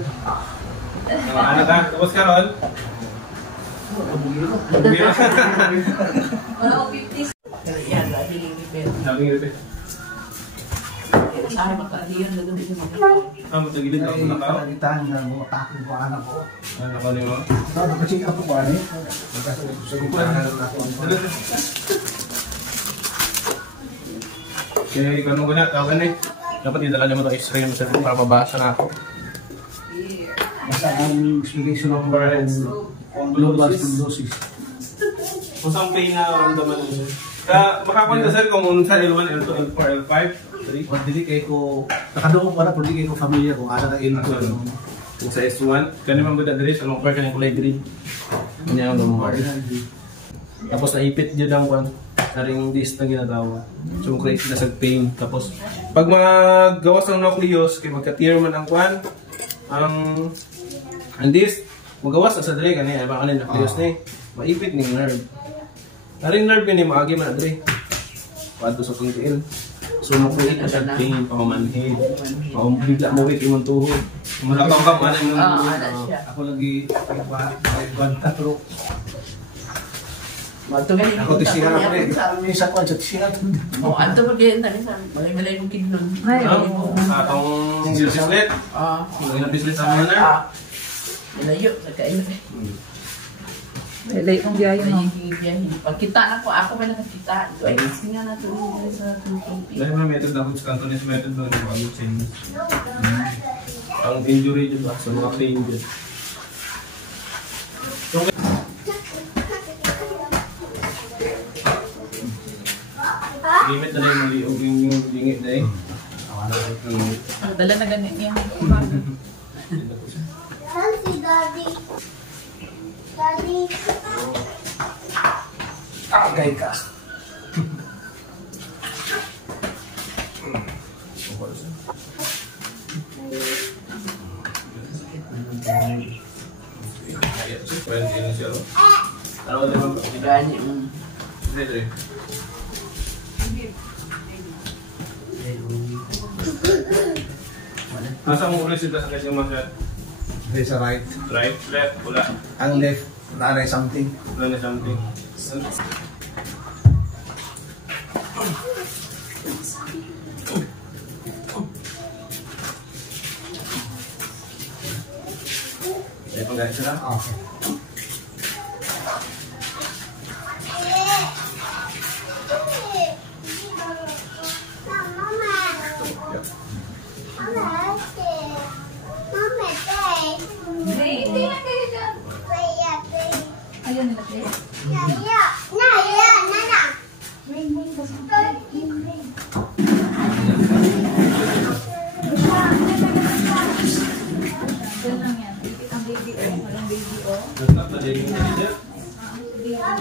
Ano ka? Tapos ka, Ron? Wala ko 50. Yan, labing repair. Labing repair. Sana magkaliyan na doon yung mga. Matagilid ako na ka? Kalitan na mo, takot ko anak ko. Ano ka niyo? Sabi ko, check up ko ba niya? Magkasalit ko sa gitana ng ako. Kaya ikaw nung guna, tawagan eh. Dapat idala niyo mo ito x-ray mo sa para mabasa na ako. Basta ang explanation of global scoliosis. Kung saan pain na ramdaman niyo? Makakwenta sir kung unsa L1, L2, L4, L5, 3? Kung hindi kayo ko, nakadungog pa na kung hindi kayo ko familiar kung ano na L2. Kung sa S1, kanya mang buda diri, sa lumbar kanyang kulay green. Kanya ang lumbar. Tapos naipit dyan ang kwan. Saring disc na ginatawa. So create na sa pain. Tapos pag magawas ng nucleus, kaya magka-tear man ang kwan, ang disc, magawas na sa diri kanina, baka kanina nucleus na eh. Maipit ng nerve. Naring nerve yun eh, maagi man na diri. Pato sa pangtiil. So mag-create na siya pain, pamamanhid. Bigla mo wait imong tuhod. Malakang ka man ang ako lagi pagkwanta pero ako tisihan ako eh. May isa ko ang tisihan. Oh, anto ba ganyan na sa malay-malay mong kidnon. Atong bislet. Yung bislet sa mga na. Malayo, nagkain na. Late mong biyahe mo. Pag kita na ko, ako pa nakakita. Ay, singa na ito sa tungkol. Dahil mga method ako sa Cantonese method doon, yung bago change. Ang injury dyan ba? Sa mga pain dyan. Limit na lang yung maliog yung lingit na eh. Dala na ganit niya. Saan si Daddy? Daddy? Agay ka. Masa mo ulit sila sa kanyang mga Sa right. right, left, wala. Ang left, naray something. Wala na something. Ay, pagkain sila? Okay.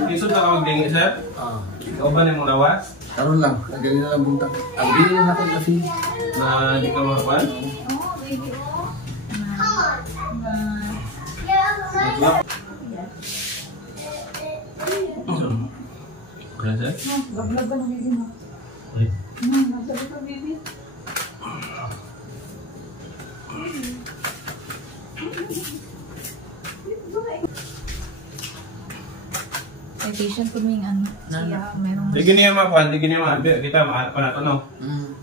Isod na kawag dingin, sir? Ikaw ba na mong lawas? Karoon lang, nagaling na lang buntang. Ang bilin na ako kasi. Na di ka makapan? Maglap? Kaya, sir? Vlog ba ng baby mo? Ay. Nagsabi ka baby. May patient ko may ano. Siya, merong... Di gini yung makuhan, di gini yung makuhan. Kita, makuhan pa na ito, no?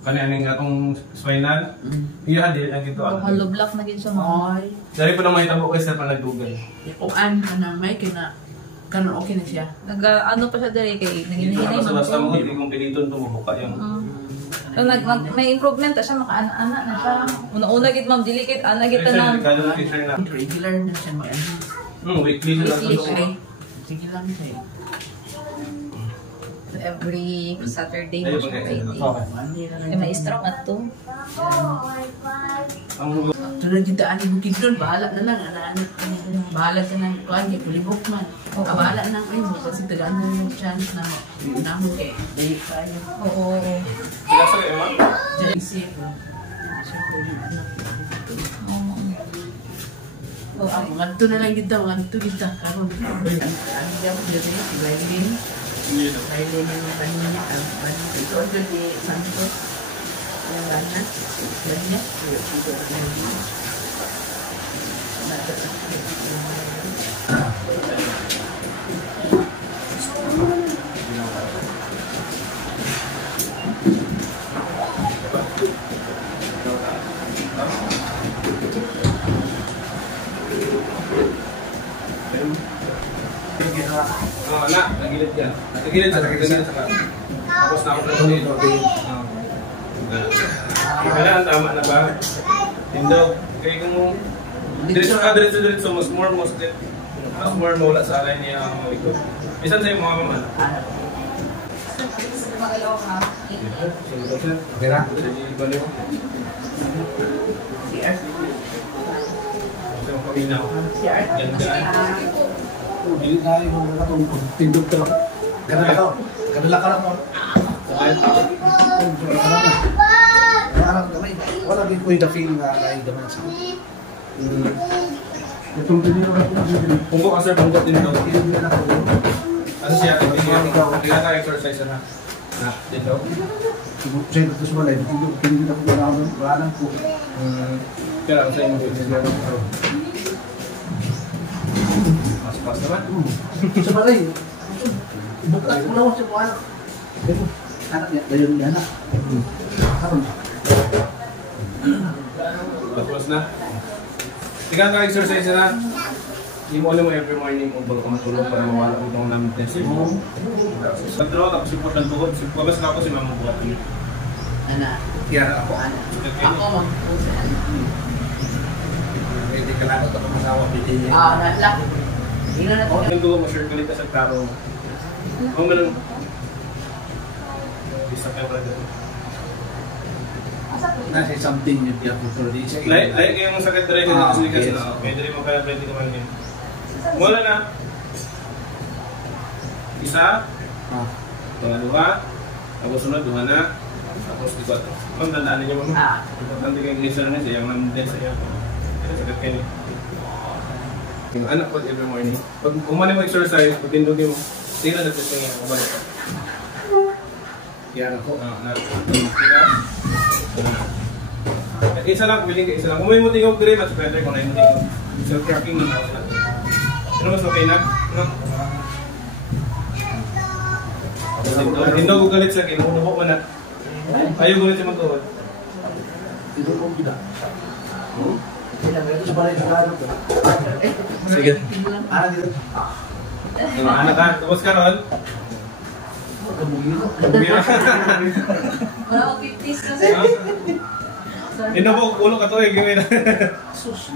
Kanya yung atong spinal. Iya, di lang ito. Hollow block na din siya mo. Ay, Dari pa na makita mo kasi pa nagdugal. kung ano na may kina, kanon okay na siya. Ano pa siya dali kay naginahinay Basta-basta mo, hindi kong piliton tumubuka yung... So, may improvement na siya, maka-ana na siya. Una-una git ma'am, dilikit, ana git na. Regular na siya may ano. Weekly na lang ito. Weekly. Sige lang siya. Every Saturday Ayun, mo siya okay. pwede. Monday na lang. Kaya may stroke at to. Ang Tulad yung daan ni Bukid doon, bahala na lang. Bahala ka ng kuhan, kay Pulibok man. Bahala na ang mo kasi tagaan na yung chance na mo kay Dave tayo. Oo. Kaya sa kayo, ma'am? Diyan safe. Mga ito na lang kita, mga ito kita. Karoon, ano dyan, dyan, si Raylene. Raylene yung kanina. Ito, dyan di Santos. Yung gana. Yan niya. na, nagilid ka. Nagilid sa ka. Tapos na ako na dito. Kailangan tama na ba? Tindog. Kaya kung diretso, mas more mawala sa alay niya ang mga ikot. Bisan sa'yo mga mama. Okay na? CR. Ito ang paminaw. CR. Gandaan. Hindi na yung mga itong tindog ka lang. Ganun ako. Ganun lang ka lang mo. Wala din ko yung feel na naigaman sa akin. Itong piniro na po. Punggo ka sir, punggo din daw. Hindi na ako. Ano siya? Tingnan tayo exercise na. Na, din daw. Siyempre ito sa malay. Hindi na ako wala nang po. Kaya ako sa inyo. Pas naman. Sa malay. Bukas mo lang siya po anak. Anak niya. Dayon niya anak. Karon. Tapos na. Tingnan ka exercise na. Hindi mo alam mo every morning kung bago ka matulog para mawala itong numbness mo. Pag-draw, tapos yung pagkang bukod. Pagkabas na ako si mama buhat niyo. Ana. Kaya ako. Ana. Ako mag-pusa. Hindi ka lang ito masawa. Nalak. Hindi na natin. Ang dugo mo, sure, galit ka sa karo. Ang ganun. Isa kayo pala dito. Nasa something yung tiyak ko pero di siya. Lahat kayo mong sakit rin. Pwede rin mo kaya pwede ka man din. Mula na. Isa. Pangalawa. Tapos sunod, duha na. Tapos ikot. Ma'am, tandaan niyo mo. Importante kayong listener na siya. Yung namin sa iyo. Sakit kayo. Yung anak ko every morning. Pag umali mo exercise, pag tindugin mo, tira na siya yung kabalik. Kaya ako. Isa lang, willing ka isa lang. Kung may muting of gray, much better kung may muting of. So, cracking na ako na. Ano mas okay na? No? Hindi ko galit sa akin. Unuho mo na. Ayaw galit siya magkawad. Hindi ko kita. Ito sa balay sa lalo. Sige. Anak dito. Anak ka. Tapos ka, Ron. Kabugiro. Bumira. Wala ko 50s na sir. Hindi na po, ulo ka to eh. Gawin na. Sus.